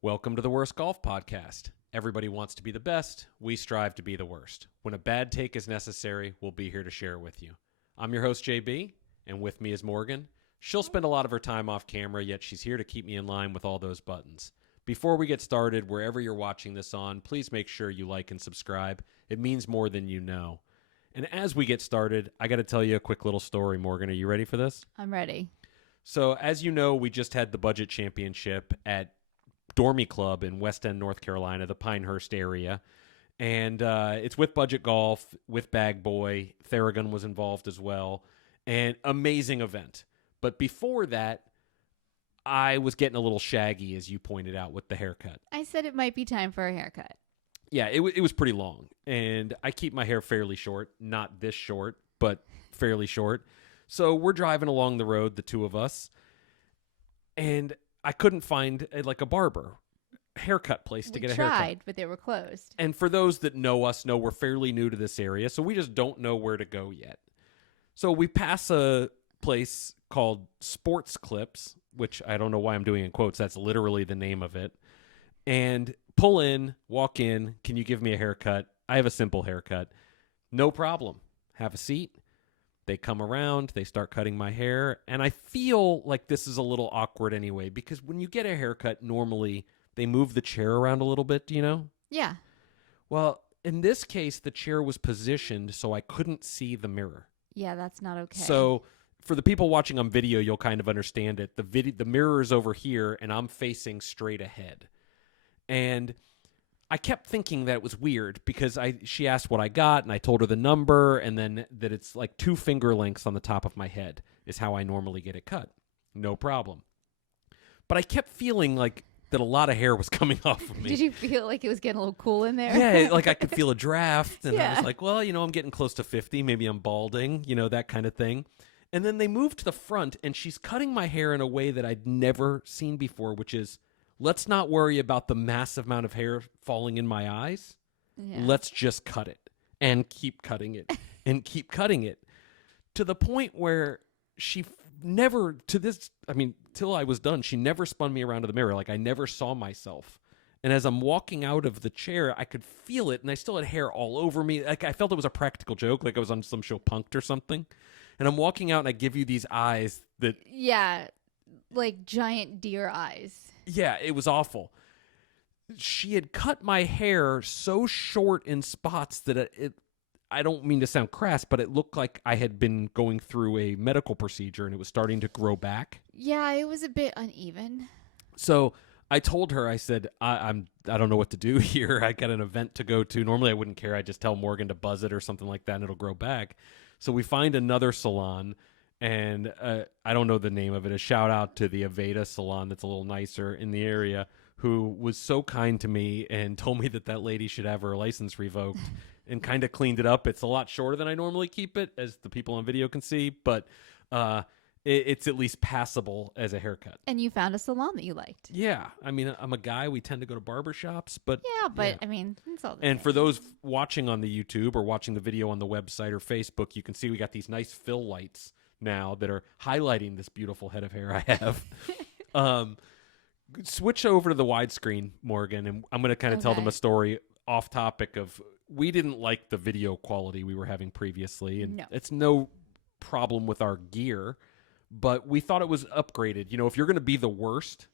Welcome to the Worst Golf Podcast. Everybody wants to be the best. We strive to be the worst. When a bad take is necessary, we'll be here to share it with you. I'm your host, JB, and with me is Morgan. She'll spend a lot of her time off camera, yet she's here to keep me in line with all those buttons. Before we get started, wherever you're watching this on, please make sure you like and subscribe. It means more than you know. And as we get started, I got to tell you a quick little story, Morgan. Are you ready for this? I'm ready. So, as you know, we just had the budget championship at Dormy Club in West End, North Carolina, the Pinehurst area. And it's with Budget Golf, with Bag Boy. Theragun was involved as well. And amazing event. But before that, I was getting a little shaggy, as you pointed out, with the haircut. I said it might be time for a haircut. Yeah, it was pretty long. And I keep my hair fairly short. Not this short, but fairly short. So we're driving along the road, the two of us. And I couldn't find a barber haircut place to get a haircut. We tried, but they were closed. And for those that know us, know we're fairly new to this area, so we just don't know where to go yet. So we pass a place called Sports Clips, which I don't know why I'm doing in quotes. That's literally the name of it. And pull in, walk in. Can you give me a haircut? I have a simple haircut. No problem. Have a seat. They come around, they start cutting my hair, and I feel like this is a little awkward anyway, because when you get a haircut, normally they move the chair around a little bit, do you know? Yeah. Well, in this case, the chair was positioned so I couldn't see the mirror. Yeah, that's not okay. So for the people watching on video, you'll kind of understand it. The mirror is over here, and I'm facing straight ahead. And I kept thinking that it was weird because she asked what I got, and I told her the number, and then that it's like 2 finger lengths on the top of my head is how I normally get it cut. No problem. But I kept feeling like that a lot of hair was coming off of me. Did you feel like it was getting a little cool in there? Yeah, like I could feel a draft, and Yeah. I was like, well, I'm getting close to 50. Maybe I'm balding, that kind of thing. And then they moved to the front, and she's cutting my hair in a way that I'd never seen before, which is, let's not worry about the massive amount of hair falling in my eyes. Yeah. Let's just cut it and keep cutting it and keep cutting it to the point where she never, till I was done, she never spun me around to the mirror. Like I never saw myself. And as I'm walking out of the chair, I could feel it, and I still had hair all over me. Like I felt it was a practical joke, like I was on some show Punk'd or something. And I'm walking out, and I give you these eyes that... Yeah, like giant deer eyes. Yeah, it was awful. She had cut my hair so short in spots that I don't mean to sound crass, but it looked like I had been going through a medical procedure and it was starting to grow back. Yeah, it was a bit uneven. So I told her, I said, I don't know what to do here. I got an event to go to. Normally I wouldn't care. I'd just tell Morgan to buzz it or something like that and it'll grow back. So we find another salon. And I don't know the name of it. A shout out to the Aveda salon that's a little nicer in the area, who was so kind to me and told me that lady should have her license revoked and kind of cleaned it up. It's a lot shorter than I normally keep it, as the people on video can see, but it's at least passable as a haircut. And you found a salon that you liked. Yeah. I mean, I'm a guy. We tend to go to barbershops, but... Yeah, but I mean, it's all the And same. for those watching on the YouTube or watching the video on the website or Facebook, you can see we got these nice fill lights now that are highlighting this beautiful head of hair I have. Switch over to the widescreen, Morgan, and I'm going to kind of tell them a story off topic of, we didn't like the video quality we were having previously, and it's no problem with our gear, but we thought it was upgraded. If you're going to be the worst,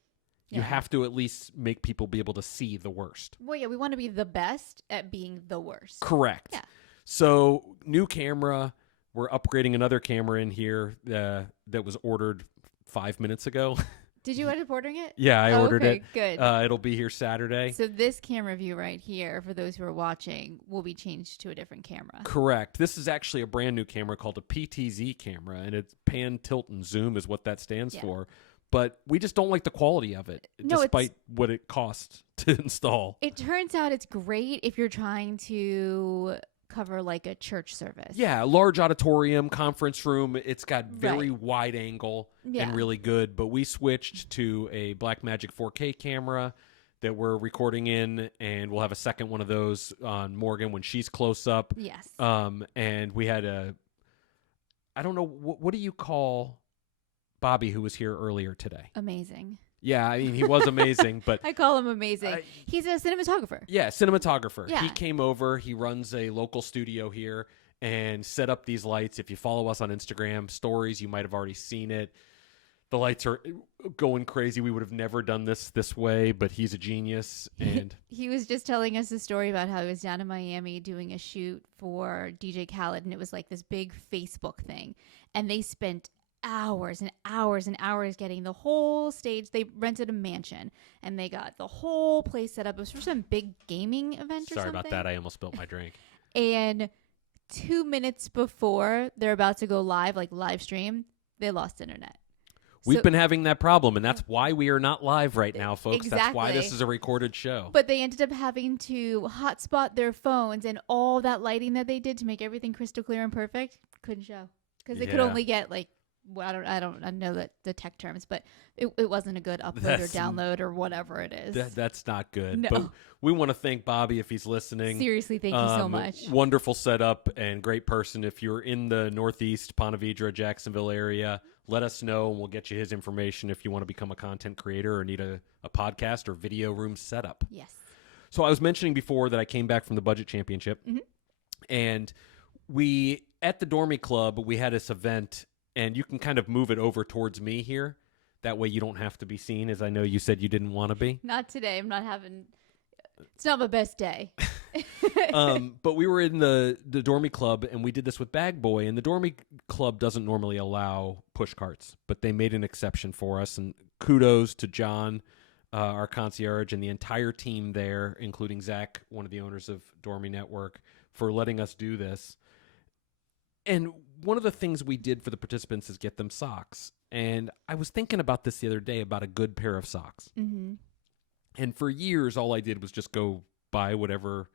you have to at least make people be able to see the worst. Well, yeah, we want to be the best at being the worst. Correct. Yeah. So, new camera. We're upgrading another camera in here that was ordered 5 minutes ago. Did you end up ordering it? Yeah, I ordered it. Good. It'll be here Saturday. So this camera view right here, for those who are watching, will be changed to a different camera. Correct. This is actually a brand new camera called a PTZ camera, and it's pan, tilt, and zoom is what that stands for. But we just don't like the quality of it, despite what it costs to install. It turns out it's great if you're trying to cover like a church service. Yeah, large auditorium, conference room. It's got very wide angle and really good. But we switched to a Blackmagic 4K camera that we're recording in, and we'll have a second one of those on Morgan when she's close up. Yes. And we had I don't know, what do you call Bobby, who was here earlier today? Amazing. Yeah, I mean, he was amazing, but I call him amazing. He's a cinematographer. yeah, cinematographer. Yeah. He came over. He runs a local studio here and set up these lights. If you follow us on Instagram stories, you might have already seen it. The lights are going crazy. We would have never done this way, but he's a genius. And he was just telling us a story about how he was down in Miami doing a shoot for DJ Khaled, and it was like this big Facebook thing. And they spent hours and hours and hours getting the whole stage. They rented a mansion, and they got the whole place set up. It was for some big gaming event or sorry something. about that. I almost spilled my drink. And 2 minutes before they're about to go live, like live stream, they lost internet. We've been having that problem, and that's why we are not live right now, folks. Exactly. That's why this is a recorded show. But they ended up having to hotspot their phones, and all that lighting that they did to make everything crystal clear and perfect couldn't show because they could only get like, well, I don't know the tech terms, but it wasn't a good upload or download or whatever it is. That's not good. No. But we want to thank Bobby if he's listening. Seriously, thank you so much. Wonderful setup and great person. If you're in the Northeast, Ponte Vedra, Jacksonville area, let us know and we'll get you his information if you want to become a content creator or need a podcast or video room setup. Yes. So I was mentioning before that I came back from the budget championship, and we at the Dormy Club we had this event, and you can kind of move it over towards me here. That way you don't have to be seen, as I know you said you didn't want to be. Not today. I'm not having. It's not my best day. But we were in the Dormy Club, and we did this with Bag Boy, and the Dormy Club doesn't normally allow push carts, but they made an exception for us, and kudos to John, our concierge, and the entire team there, including Zach, one of the owners of Dormy Network, for letting us do this. And one of the things we did for the participants is get them socks. And I was thinking about this the other day about a good pair of socks. Mm-hmm. And for years, all I did was just go buy whatever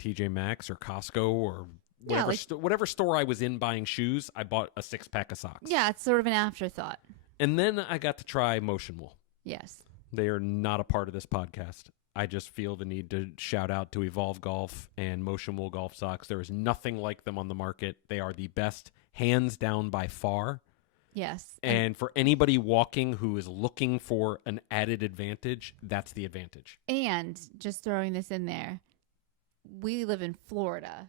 TJ Maxx or Costco or whatever, whatever store I was in buying shoes, I bought a 6-pack of socks. Yeah, it's sort of an afterthought. And then I got to try Motion Wool. Yes. They are not a part of this podcast. I just feel the need to shout out to Evolve Golf and Motion Wool golf socks. There is nothing like them on the market. They are the best, hands down by far. Yes. And for anybody walking who is looking for an added advantage, that's the advantage. And just throwing this in there, we live in Florida,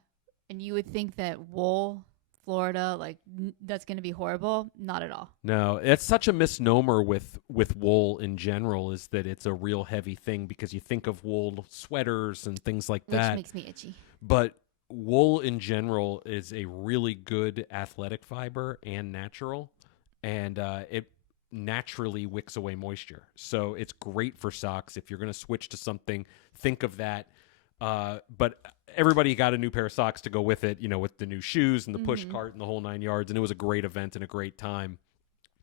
and you would think that wool, Florida, like that's going to be horrible. Not at all. No, it's such a misnomer with wool in general, is that it's a real heavy thing because you think of wool sweaters and things like that. Which makes me itchy. But wool in general is a really good athletic fiber and natural, and it naturally wicks away moisture. So it's great for socks. If you're going to switch to something, think of that. But everybody got a new pair of socks to go with it, with the new shoes and the push cart and the whole 9 yards. And it was a great event and a great time.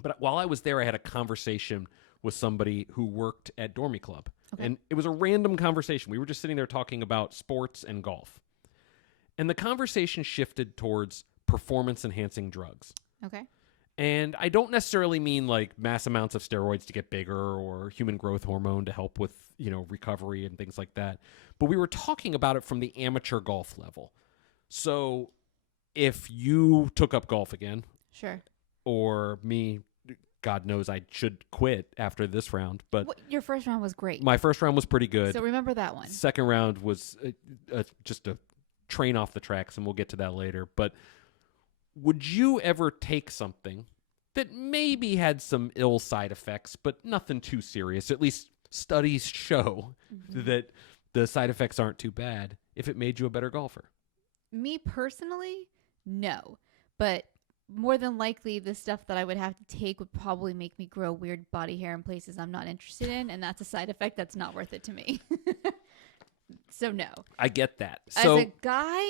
But while I was there, I had a conversation with somebody who worked at Dormy Club. Okay. And it was a random conversation. We were just sitting there talking about sports and golf. And the conversation shifted towards performance-enhancing drugs. Okay. And I don't necessarily mean like mass amounts of steroids to get bigger or human growth hormone to help with, recovery and things like that. But we were talking about it from the amateur golf level. So if you took up golf again, sure, or me, God knows I should quit after this round. But your first round was great. My first round was pretty good. So remember that one. Second round was just a train off the tracks, and we'll get to that later. But would you ever take something that maybe had some ill side effects, but nothing too serious? At least studies show that the side effects aren't too bad if it made you a better golfer. Me personally, no. But more than likely, the stuff that I would have to take would probably make me grow weird body hair in places I'm not interested in, and that's a side effect that's not worth it to me. So no. I get that. So, as a guy,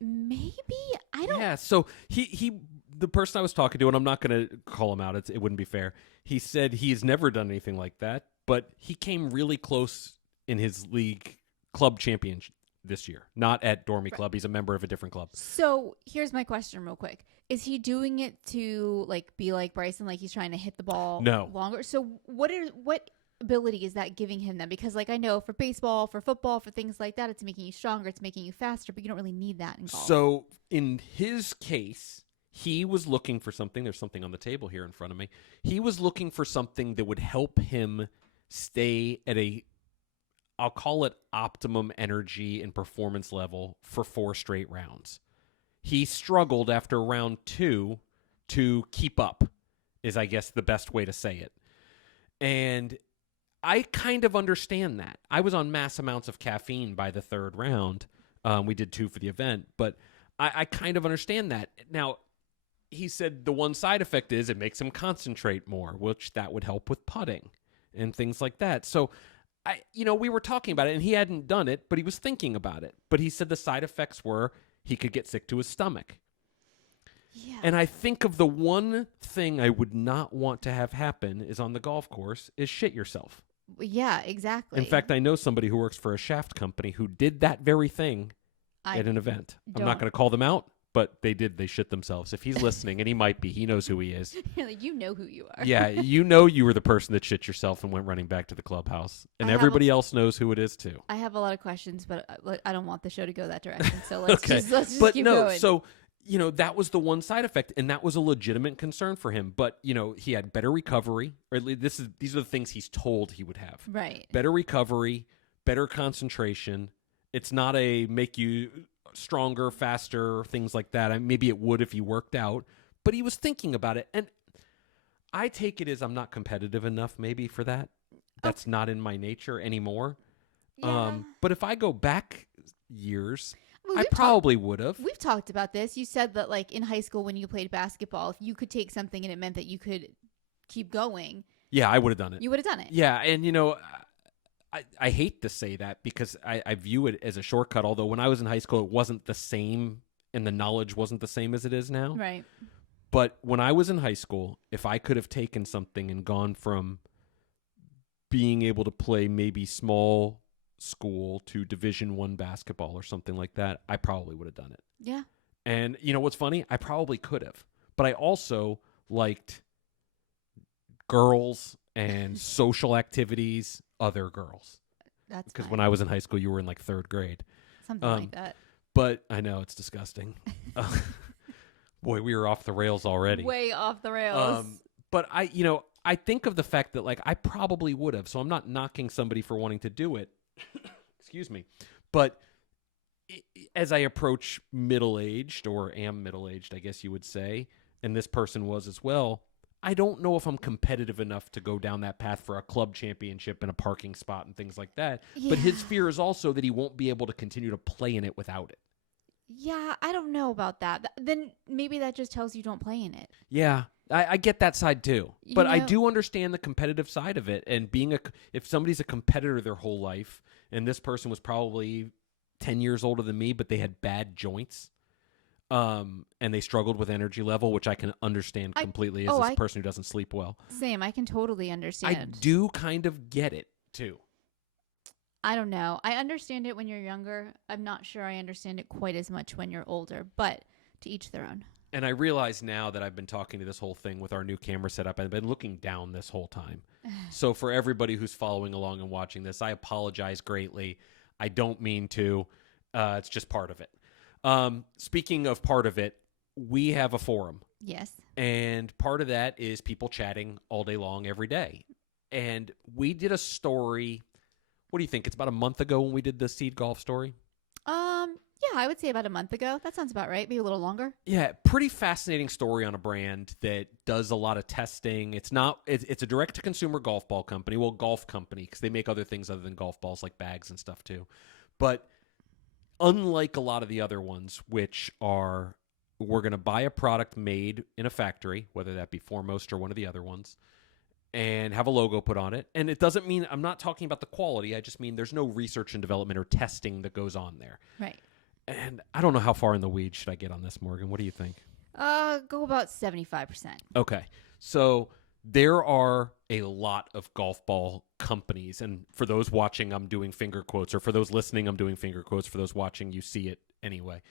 maybe I don't. Yeah. So the person I was talking to, and I'm not going to call him out. It wouldn't be fair. He said he's never done anything like that, but he came really close in his league club championship this year. Not at Dormy Club. He's a member of a different club. So here's my question, real quick: is he doing it to be like Bryson, like he's trying to hit the ball longer? So what ability is that giving him then? Because I know for baseball, for football, for things like that, it's making you stronger, it's making you faster, but you don't really need that in golf. So in his case, he was looking for something. There's something on the table here in front of me. He was looking for something that would help him stay at I'll call it optimum energy and performance level for 4 straight rounds. He struggled after round 2 to keep up, is I guess the best way to say it. And I kind of understand that. I was on mass amounts of caffeine by the 3rd round. We did 2 for the event, but I kind of understand that. Now, he said the one side effect is it makes him concentrate more, which that would help with putting and things like that. So, we were talking about it, and he hadn't done it, but he was thinking about it. But he said the side effects were he could get sick to his stomach. Yeah. And I think of the one thing I would not want to have happen is on the golf course is shit yourself. Yeah, exactly. In fact, I know somebody who works for a shaft company who did that very thing at an event. I'm not going to call them out, but they did. They shit themselves. If he's listening, and he might be, he knows who he is. Like, you know who you are. Yeah, you were the person that shit yourself and went running back to the clubhouse. And everybody else knows who it is, too. I have a lot of questions, but I don't want the show to go that direction. So let's okay. just but keep no, going. So, that was the one side effect, and that was a legitimate concern for him. But, he had better recovery, or at least these are the things he's told he would have. Right. Better recovery, better concentration. It's not a make you stronger, faster, things like that. Maybe it would if you worked out, but he was thinking about it. And I take it as I'm not competitive enough maybe for that. That's not in my nature anymore. Yeah. But if I go back years, Well, I probably would have. We've talked about this. You said that, like, in high school when you played basketball, if you could take something and it meant that you could keep going. Yeah, I would have done it. You would have done it. Yeah, and I hate to say that because I view it as a shortcut, although when I was in high school, it wasn't the same and the knowledge wasn't the same as it is now. Right. But when I was in high school, if I could have taken something and gone from being able to play maybe small school to Division I basketball or something like that, I probably would have done it. Yeah. And you know what's funny? I probably could have. But I also liked girls and social activities, other girls. That's because fine. when I was in high school, you were in like 3rd grade. Something like that. But I know it's disgusting. Boy, we were off the rails already. Way off the rails. But I think of the fact that like I probably would have. So I'm not knocking somebody for wanting to do it. Excuse me. But as I approach middle-aged, or am middle-aged, I guess you would say, and this person was as well, I don't know if I'm competitive enough to go down that path for a club championship and a parking spot and things like that. Yeah. But his fear is also that he won't be able to continue to play in it without it. Yeah, I don't know about that. Then maybe that just tells you don't play in it. Yeah, I get that side too. But I know- do understand the competitive side of it. And if somebody's a competitor their whole life, and this person was probably 10 years older than me, but they had bad joints, and they struggled with energy level, which I can understand completely as a person who doesn't sleep well. Same, I can totally understand. I do kind of get it too. I don't know. I understand it when you're younger. I'm not sure I understand it quite as much when you're older, but to each their own. And I realize now that I've been talking to this whole thing with our new camera setup, I've been looking down this whole time. So for everybody who's following along and watching this, I apologize greatly. I don't mean to. It's just part of it. Speaking of part of it, we have a forum. Yes. And part of that is people chatting all day long every day. And we did a story. What do you think? It's about a month ago when we did the Seed Golf story. Yeah, I would say about a month ago. That sounds about right. Maybe a little longer. Yeah, pretty fascinating story on a brand that does a lot of testing. It's a direct-to-consumer golf ball company. Well, golf company, because they make other things other than golf balls, like bags and stuff too. But unlike a lot of the other ones, which are we're going to buy a product made in a factory, whether that be Foremost or one of the other ones, and have a logo put on it. And it doesn't mean, I'm not talking about the quality. I just mean there's no research and development or testing that goes on there. Right. And I don't know how far in the weeds should I get on this, Morgan. What do you think? Go about 75%. Okay. So there are a lot of golf ball companies. And for those watching, I'm doing finger quotes. Or for those listening, I'm doing finger quotes. For those watching, you see it anyway.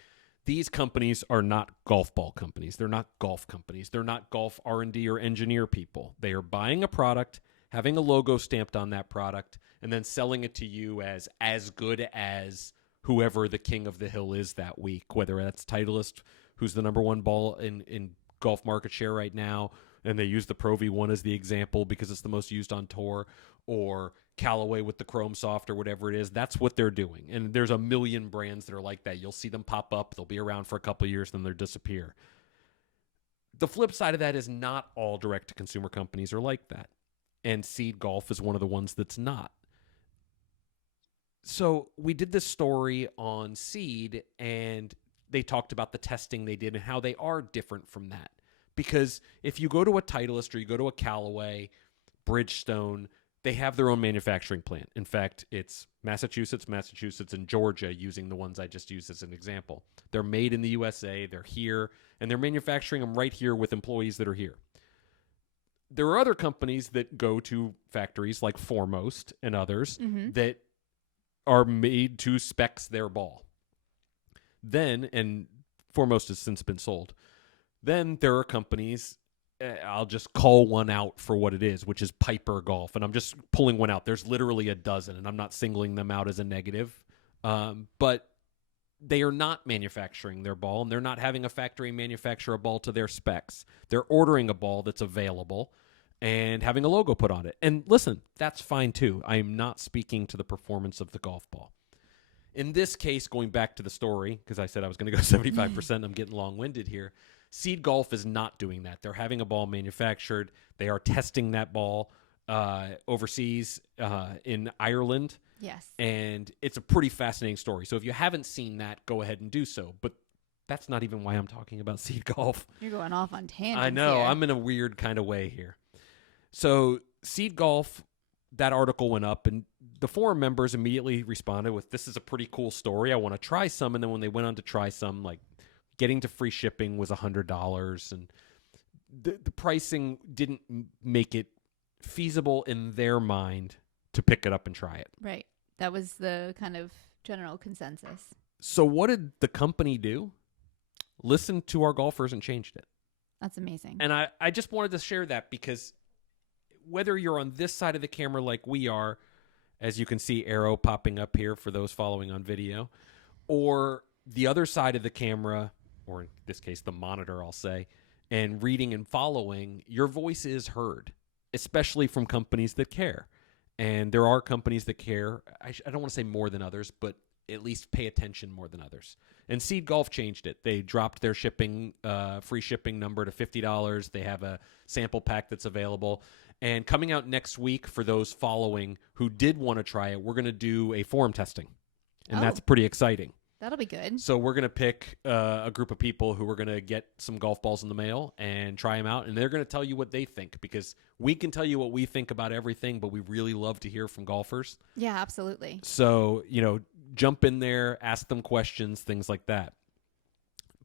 These companies are not golf ball companies. They're not golf companies. They're not golf R&D or engineer people. They are buying a product, having a logo stamped on that product, and then selling it to you as good as whoever the king of the hill is that week, whether that's Titleist, who's the number one ball in golf market share right now, and they use the Pro V1 as the example because it's the most used on tour, or Callaway with the Chrome Soft or whatever it is. That's what they're doing. And there's a million brands that are like that. You'll see them pop up. They'll be around for a couple of years, then they'll disappear. The flip side of that is not all direct-to-consumer companies are like that. And Seed Golf is one of the ones that's not. So we did this story on Seed, and they talked about the testing they did and how they are different from that. Because if you go to a Titleist or you go to a Callaway, Bridgestone, they have their own manufacturing plant. In fact, it's Massachusetts, and Georgia, using the ones I just used as an example. They're made in the USA, they're here, and they're manufacturing them right here with employees that are here. There are other companies that go to factories like Foremost and others that are made to specs their ball. Then, and Foremost has since been sold, then there are companies, I'll just call one out for what it is, which is Piper Golf. And I'm just pulling one out. There's literally a dozen, and I'm not singling them out as a negative. But they are not manufacturing their ball, and they're not having a factory manufacture a ball to their specs. They're ordering a ball that's available and having a logo put on it. And listen, that's fine too. I am not speaking to the performance of the golf ball. In this case, going back to the story, because I said I was going to go 75%, I'm getting long-winded here. Seed Golf is not doing that. They're having a ball manufactured. They are testing that ball overseas in Ireland. Yes. And it's a pretty fascinating story. So if you haven't seen that, go ahead and do so. But that's not even why I'm talking about Seed Golf. You're going off on tangents. I know. Here. I'm in a weird kind of way here. So Seed Golf, that article went up, and the forum members immediately responded with, this is a pretty cool story. I want to try some. And then when they went on to try some, like, getting to free shipping was $100, and the pricing didn't make it feasible in their mind to pick it up and try it. Right. That was the kind of general consensus. So what did the company do? Listened to our golfers and changed it. That's amazing. And I just wanted to share that because whether you're on this side of the camera like we are, as you can see arrow popping up here for those following on video, or the other side of the camera, or in this case, the monitor, I'll say, and reading and following, your voice is heard, especially from companies that care. And there are companies that care. I don't want to say more than others, but at least pay attention more than others. And Seed Golf changed it. They dropped their shipping, free shipping number to $50. They have a sample pack that's available. And coming out next week for those following who did want to try it, we're going to do a forum testing. And that's pretty exciting. That'll be good. So we're going to pick a group of people who are going to get some golf balls in the mail and try them out. And they're going to tell you what they think, because we can tell you what we think about everything, but we really love to hear from golfers. Yeah, absolutely. So, jump in there, ask them questions, things like that.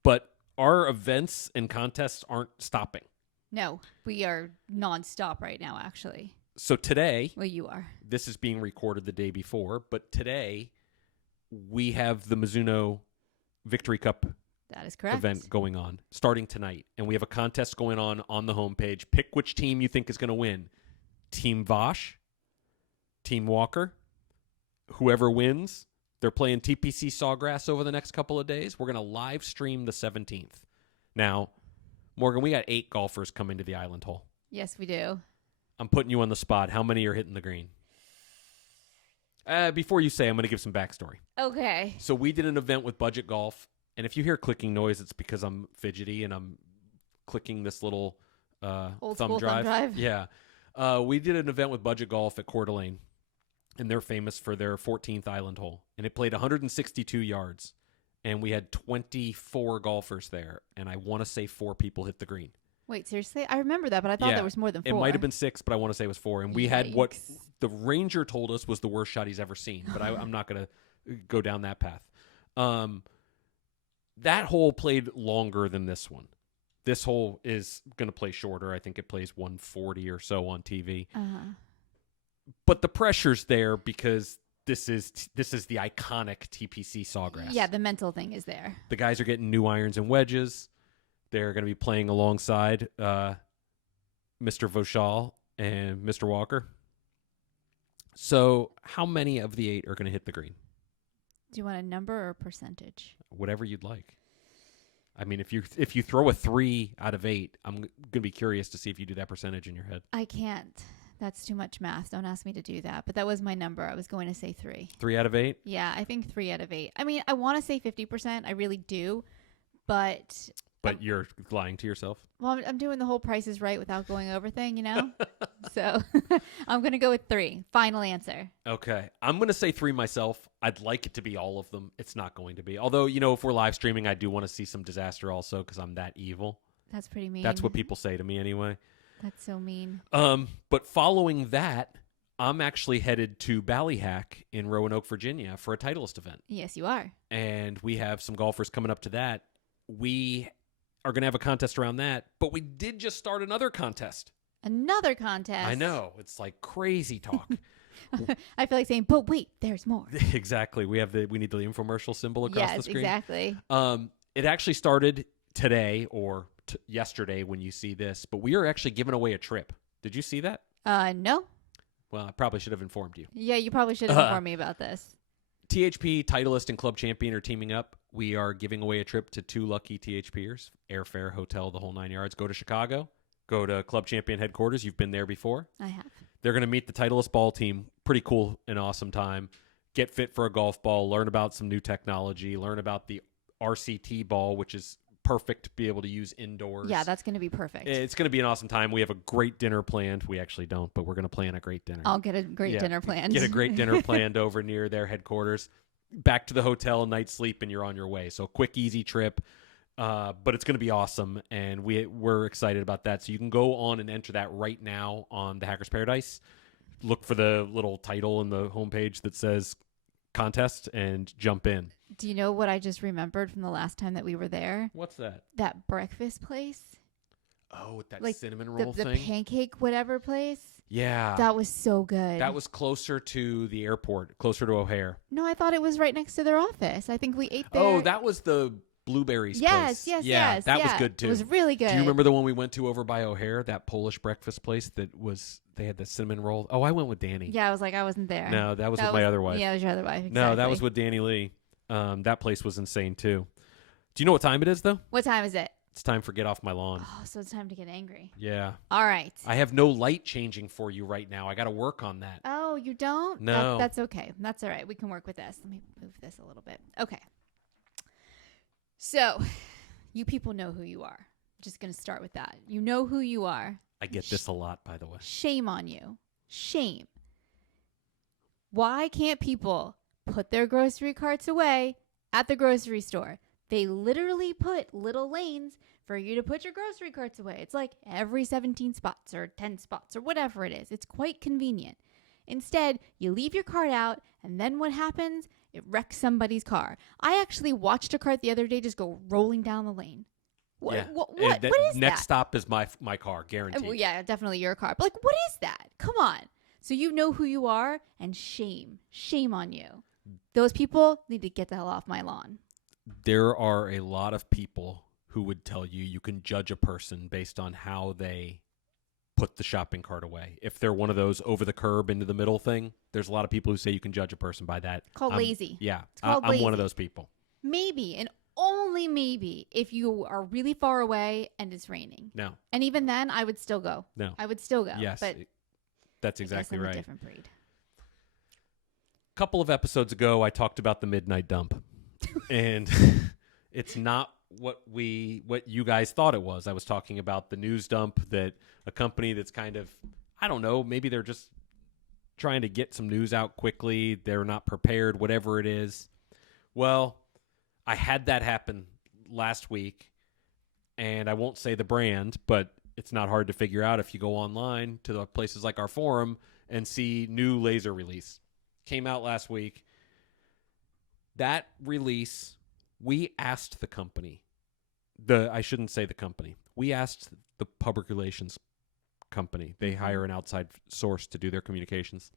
But our events and contests aren't stopping. No, we are nonstop right now, actually. So today, well, you are. This is being recorded the day before, but today we have the Mizuno Victory Cup that is correct. event going on starting tonight. And we have a contest going on the homepage. Pick which team you think is going to win. Team Vosh, Team Walker, whoever wins. They're playing TPC Sawgrass over the next couple of days. We're going to live stream the 17th. Now, Morgan, we got 8 golfers coming to the island hole. Yes, we do. I'm putting you on the spot. How many are hitting the green? Before you say, I'm going to give some backstory. Okay. So we did an event with Budget Golf, and if you hear clicking noise, it's because I'm fidgety and I'm clicking this little thumb drive. Yeah. We did an event with Budget Golf at Coeur d'Alene, and they're famous for their 14th island hole. And it played 162 yards, and we had 24 golfers there, and I want to say 4 people hit the green. Wait, seriously? I remember that, but I thought there was more than 4. It might have been 6, but I want to say it was 4. And we had what the ranger told us was the worst shot he's ever seen, but I'm not going to go down that path. That hole played longer than this one. This hole is going to play shorter. I think it plays 140 or so on TV. Uh-huh. But the pressure's there because this is the iconic TPC Sawgrass. Yeah, the mental thing is there. The guys are getting new irons and wedges. They're going to be playing alongside Mr. Voshal and Mr. Walker. So how many of the 8 are going to hit the green? Do you want a number or a percentage? Whatever you'd like. I mean, if you throw a 3 out of 8, I'm gonna be curious to see if you do that percentage in your head. I can't. That's too much math. Don't ask me to do that. But that was my number. I was going to say 3. 3 out of 8. Yeah, I think 3 out of 8. I mean, I want to say 50%. I really do, but You're lying to yourself. well, I'm doing the whole Price is Right without going over thing, you know. So I'm gonna go with 3. Final answer. Okay, I'm gonna say 3 myself. I'd like it to be all of them. It's not going to be. Although, you know, if we're live streaming, I do want to see some disaster also because I'm that evil. That's pretty mean. That's what people say to me anyway. That's so mean. But following that, I'm actually headed to Ballyhack in Roanoke, Virginia for a Titleist event. Yes, you are. And we have some golfers coming up to that. We are going to have a contest around that, but we did just start another contest. Another contest. I know. It's like crazy talk. I feel like saying, but wait, there's more. Exactly. We need the infomercial symbol across the screen. Yes, exactly. It actually started today or yesterday when you see this, but we are actually giving away a trip. Did you see that? No. Well, I probably should have informed you. Yeah, you probably should have informed me about this. THP, Titleist, and Club Champion are teaming up. We are giving away a trip to 2 lucky THPers. Airfare, hotel, the whole 9 yards. Go to Chicago. Go to Club Champion headquarters. You've been there before. I have. They're going to meet the Titleist ball team. Pretty cool and awesome time. Get fit for a golf ball. Learn about some new technology. Learn about the RCT ball, which is perfect to be able to use indoors. Yeah, that's going to be perfect. It's going to be an awesome time. We have a great dinner planned. We actually don't, but we're going to plan a great dinner. I'll get a great dinner planned. Get a great dinner planned over near their headquarters. Back to the hotel, night sleep, and you're on your way. So quick, easy trip. But it's going to be awesome, and we're excited about that. So you can go on and enter that right now on the Hackers Paradise. Look for the little title in the homepage that says contest and jump in. Do you know what I just remembered from the last time that we were there? What's that? That breakfast place. Oh, with that like cinnamon roll the thing? pancake whatever place. Yeah. That was so good. That was closer to the airport, closer to O'Hare. No, I thought it was right next to their office. I think we ate there. Oh, that was the blueberries place. Yes. That was good too. It was really good. Do you remember the one we went to over by O'Hare, that Polish breakfast place they had the cinnamon roll? Oh, I went with Danny. Yeah, I was like, I wasn't there. No, that was with my other wife. Yeah, it was your other wife. Exactly. No, that was with Danny Lee. That place was insane too. Do you know what time it is though? What time is it? It's time for Get Off My Lawn. Oh, so it's time to get angry. Yeah. All right. I have no light changing for you right now. I got to work on that. Oh, you don't? No. That's okay. That's all right. We can work with this. Let me move this a little bit. Okay. So, you people know who you are. Just going to start with that. You know who you are. I get this a lot, by the way. Shame on you. Shame. Why can't people put their grocery carts away at the grocery store? They literally put little lanes for you to put your grocery carts away. It's like every 17 spots or 10 spots or whatever it is. It's quite convenient. Instead, you leave your cart out, and then what happens? It wrecks somebody's car. I actually watched a cart the other day just go rolling down the lane. What is that? Next stop is my car, guaranteed. Well, yeah, definitely your car. But like, what is that? Come on. So you know who you are, and shame on you. Those people need to get the hell off my lawn. There are a lot of people who would tell you can judge a person based on how they put the shopping cart away. If they're one of those over the curb into the middle thing, there's a lot of people who say you can judge a person by that. Called lazy. Yeah, I'm one of those people. Maybe, and only maybe, if you are really far away and it's raining. No. And even then, I would still go. No. I would still go. Yes, but that's exactly I'm right. a different breed. A couple of episodes ago, I talked about the midnight dump. And it's not what you guys thought it was. I was talking about the news dump, that a company that's kind of, I don't know, maybe they're just trying to get some news out quickly. They're not prepared, whatever it is. Well, I had that happen last week, and I won't say the brand, but it's not hard to figure out if you go online to the places like our forum and see new laser release. Came out last week. That release, we asked the company, I shouldn't say the company, we asked the public relations company, they hire an outside source to do their communications,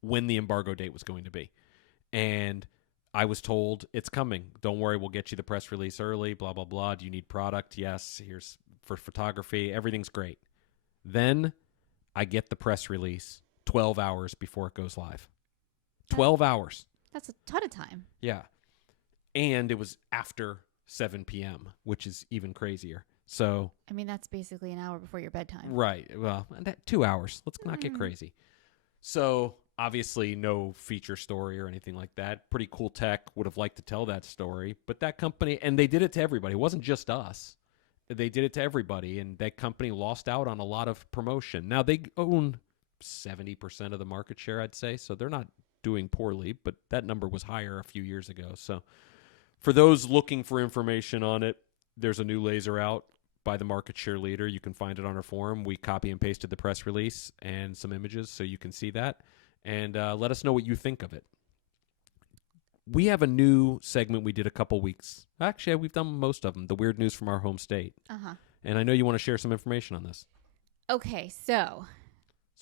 when the embargo date was going to be. And I was told, it's coming. Don't worry, we'll get you the press release early, blah, blah, blah. Do you need product? Yes, here's for photography. Everything's great. Then I get the press release 12 hours before it goes live. 12 hours. That's a ton of time. Yeah. And it was after 7 p.m., which is even crazier. So, I mean, that's basically an hour before your bedtime. right. Well, 2 hours. Let's not get crazy. So, obviously, no feature story or anything like that. Pretty cool tech. Would have liked to tell that story. But that company, and they did it to everybody. It wasn't just us. They did it to everybody, and that company lost out on a lot of promotion. Now, they own 70% of the market share, I'd say. So, they're not doing poorly, but that number was higher a few years ago. So, for those looking for information on it, there's a new laser out by the market share leader. You can find it on our forum. We copy and pasted the press release and some images so you can see that. And let us know what you think of it. We have a new segment we did a couple weeks. Actually, we've done most of them. The weird news from our home state. Uh-huh. And I know you want to share some information on this. Okay, so.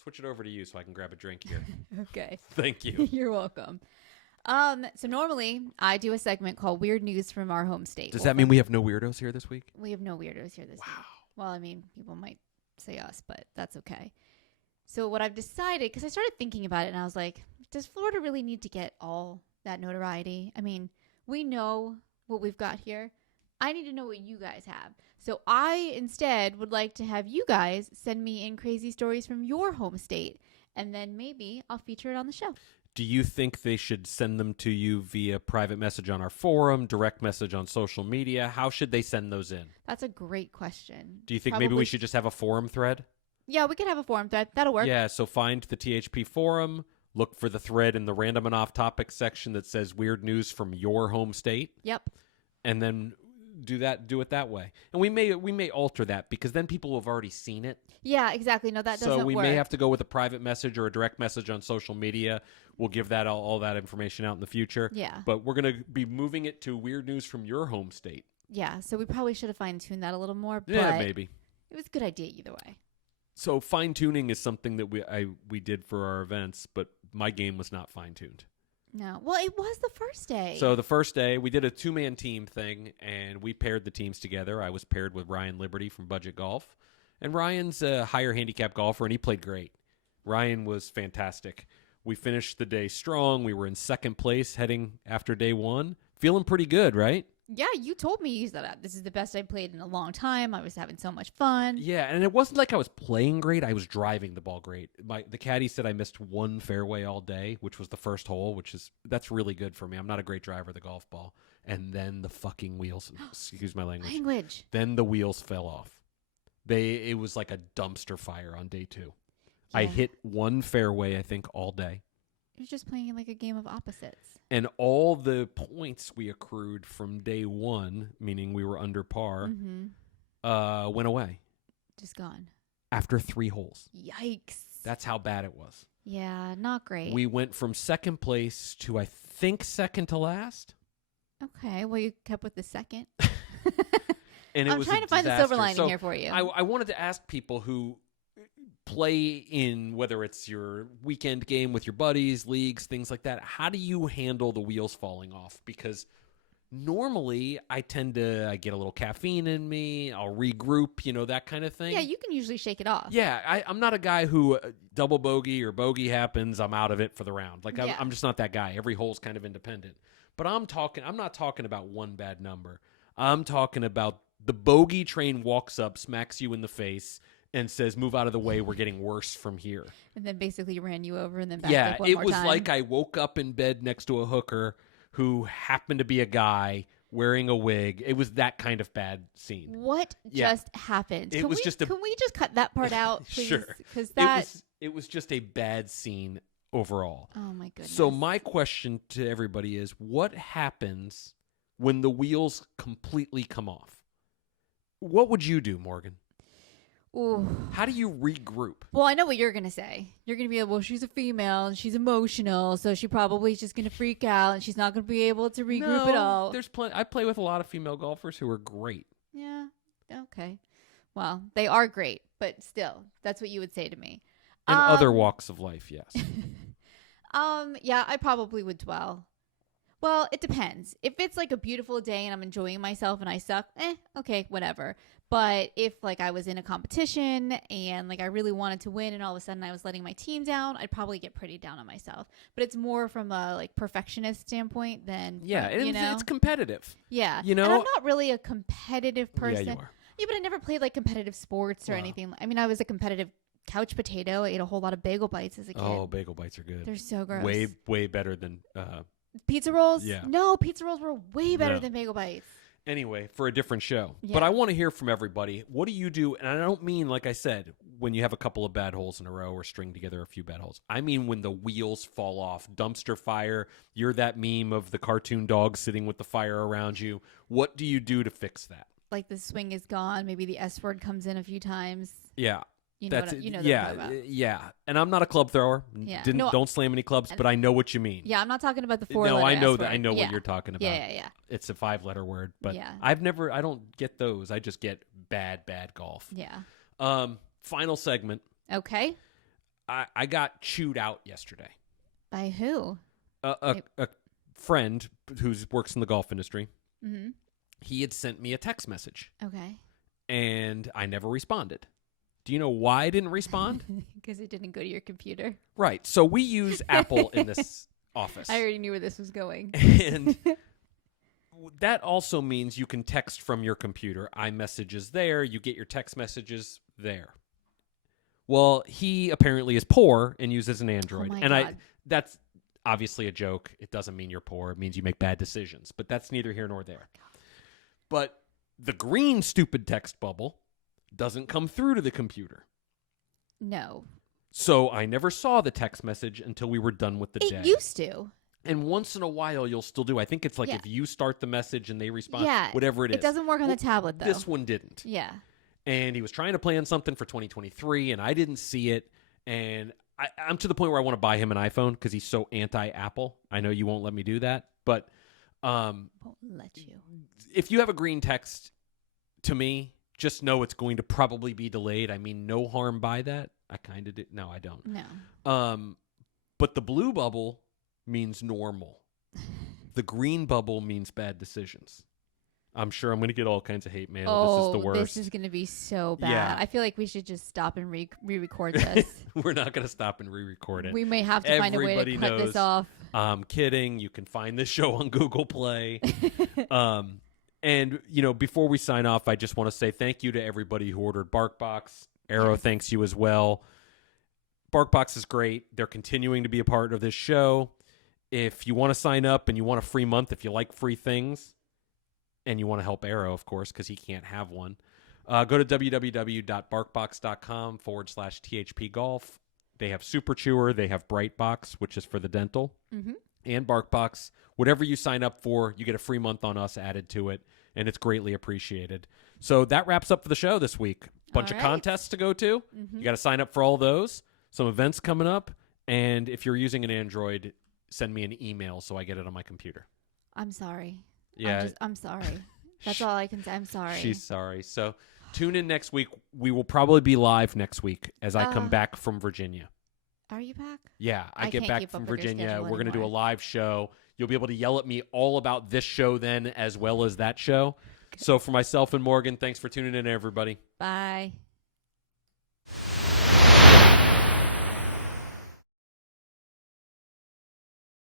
Switch it over to you so I can grab a drink here. Okay. Thank you. You're welcome. So normally I do a segment called Weird News from Our Home State. Does that mean we have no weirdos here this week? We have no weirdos here this week. Well, I mean, people might say us, but that's okay. So what I've decided, because I started thinking about it and I was like, does Florida really need to get all that notoriety? I mean, we know what we've got here. I need to know what you guys have. So I instead would like to have you guys send me in crazy stories from your home state, and then maybe I'll feature it on the show. Do you think they should send them to you via private message on our forum, direct message on social media? How should they send those in? That's a great question. Do you think maybe we should just have a forum thread? Yeah, we could have a forum thread. That'll work. Yeah, so find the THP forum, look for the thread in the random and off topic section that says weird news from your home state. Yep. And then do it that way. And we may alter that because then people have already seen it. Yeah, exactly. No, that doesn't work. So we may have to go with a private message or a direct message on social media. We'll give that all that information out in the future. Yeah. But we're going to be moving it to weird news from your home state. Yeah, so we probably should have fine-tuned that a little more. But Yeah, maybe. It was a good idea either way. So fine-tuning is something that we did for our events, but my game was not fine-tuned. No. Well, it was the first day. So the first day, we did a two-man team thing, and we paired the teams together. I was paired with Ryan Liberty from Budget Golf. And Ryan's a higher handicap golfer, and he played great. Ryan was fantastic. We finished the day strong. We were in second place heading after day one. Feeling pretty good, right? Yeah, you told me that this is the best I played in a long time. I was having so much fun. Yeah, and it wasn't like I was playing great. I was driving the ball great. The caddy said I missed one fairway all day, which was the first hole, that's really good for me. I'm not a great driver of the golf ball. And then the fucking wheels, excuse my language. Then the wheels fell off. It was like a dumpster fire on day two. Yeah. I hit one fairway, I think, all day. You're just playing like a game of opposites. And all the points we accrued from day one, meaning we were under par, went away. Just gone. After 3 holes. Yikes. That's how bad it was. Yeah, not great. We went from second place to, I think, second to last. Okay, well, you kept with the second. And it I'm was trying to find the silver lining here for you. I wanted to ask people who play in, whether it's your weekend game with your buddies, leagues, things like that, how do you handle the wheels falling off? Because normally I get a little caffeine in me, I'll regroup, that kind of thing. Yeah, you can usually shake it off. Yeah, I'm not a guy who double bogey or bogey happens, I'm out of it for the round. Like, yeah. I'm just not that guy. Every hole's kind of independent. But I'm not talking about one bad number. I'm talking about the bogey train walks up, smacks you in the face, and says, move out of the way, we're getting worse from here. And then basically ran you over and then back yeah, up one it more was time. like I woke up in bed next to a hooker who happened to be a guy wearing a wig. It was that kind of bad scene. What just happened? Can we just cut that part out, please? Sure. Because it was just a bad scene overall. Oh, my goodness. So my question to everybody is, what happens when the wheels completely come off? What would you do, Morgan? Ooh. How do you regroup? Well, I know what you're going to say. You're going to be like, well, she's a female and she's emotional, so she probably is just going to freak out and she's not going to be able to regroup at all. There's plenty. I play with a lot of female golfers who are great. Yeah. Okay. Well, they are great, but still, that's what you would say to me. In other walks of life, yes. Yeah, I probably would dwell. Well, it depends. If it's like a beautiful day and I'm enjoying myself and I suck, okay, whatever. But if like I was in a competition and like I really wanted to win and all of a sudden I was letting my team down, I'd probably get pretty down on myself. But it's more from a like perfectionist standpoint than it's competitive. Yeah. You know, and I'm not really a competitive person. Yeah, you are. Yeah, but I never played like competitive sports or anything. I mean, I was a competitive couch potato. I ate a whole lot of bagel bites as a kid. Oh, bagel bites are good. They're so gross. Way better than pizza rolls? Yeah. No, pizza rolls were way better No. than bagel bites. Anyway, for a different show. Yeah. But I want to hear from everybody. What do you do? And I don't mean, like I said, when you have a couple of bad holes in a row or string together a few bad holes. I mean when the wheels fall off, dumpster fire, you're that meme of the cartoon dog sitting with the fire around you. What do you do to fix that? Like the swing is gone. Maybe the S word comes in a few times. Yeah. You know what I'm talking about. Yeah. And I'm not a club thrower. Yeah. Don't slam any clubs, but I know what you mean. Yeah, I'm not talking about the four-letter No, I know S that. word. I know what you're talking about. Yeah. It's a 5-letter word, but Yeah. I don't get those. I just get bad golf. Yeah. Final segment. Okay. I got chewed out yesterday. By who? A friend who works in the golf industry. Mm-hmm. He had sent me a text message, Okay. and I never responded. Do you know why I didn't respond? Because it didn't go to your computer. Right. So we use Apple in this office. I already knew where this was going. And that also means you can text from your computer. iMessage is there. You get your text messages there. Well, he apparently is poor and uses an Android. Oh my and God. that's obviously a joke. It doesn't mean you're poor. It means you make bad decisions. But that's neither here nor there. But the green stupid text bubble doesn't come through to the computer. No. So I never saw the text message until we were done with the day. It used to. And once in a while, you'll still do. I think it's like if you start the message and they respond, whatever it is. It doesn't work on the tablet, though. This one didn't. Yeah. And he was trying to plan something for 2023, and I didn't see it. And I'm to the point where I want to buy him an iPhone because he's so anti-Apple. I know you won't let me do that. But won't let you. If you have a green text to me, just know it's going to probably be delayed. I mean, no harm by that. I kind of did. No, I don't. No. But the blue bubble means normal. The green bubble means bad decisions. I'm sure I'm going to get all kinds of hate mail. This is the worst. This is going to be so bad. Yeah. I feel like we should just stop and re-record this. We're not going to stop and re-record it. We may have to find a way to cut this off. I'm kidding. You can find this show on Google Play. And, before we sign off, I just want to say thank you to everybody who ordered BarkBox. Arrow thanks you as well. BarkBox is great. They're continuing to be a part of this show. If you want to sign up and you want a free month, if you like free things, and you want to help Arrow, of course, because he can't have one, go to www.barkbox.com/THP Golf. They have Super Chewer. They have BrightBox, which is for the dental, and BarkBox. Whatever you sign up for, you get a free month on us added to it, and it's greatly appreciated. So that wraps up for the show this week. Bunch of contests to go to. You got to sign up for all those. Some events coming up. And if you're using an Android, send me an email so I get it on my computer. I'm sorry. Yeah. I'm sorry. That's all I can say. I'm sorry. She's sorry. So tune in next week. We will probably be live next week as I come back from Virginia. Are you back? Yeah, I get can't back keep from up with your Virginia. schedule We're going to do a anymore. live show. You'll be able to yell at me all about this show then as well as that show. So for myself and Morgan, thanks for tuning in, everybody. Bye.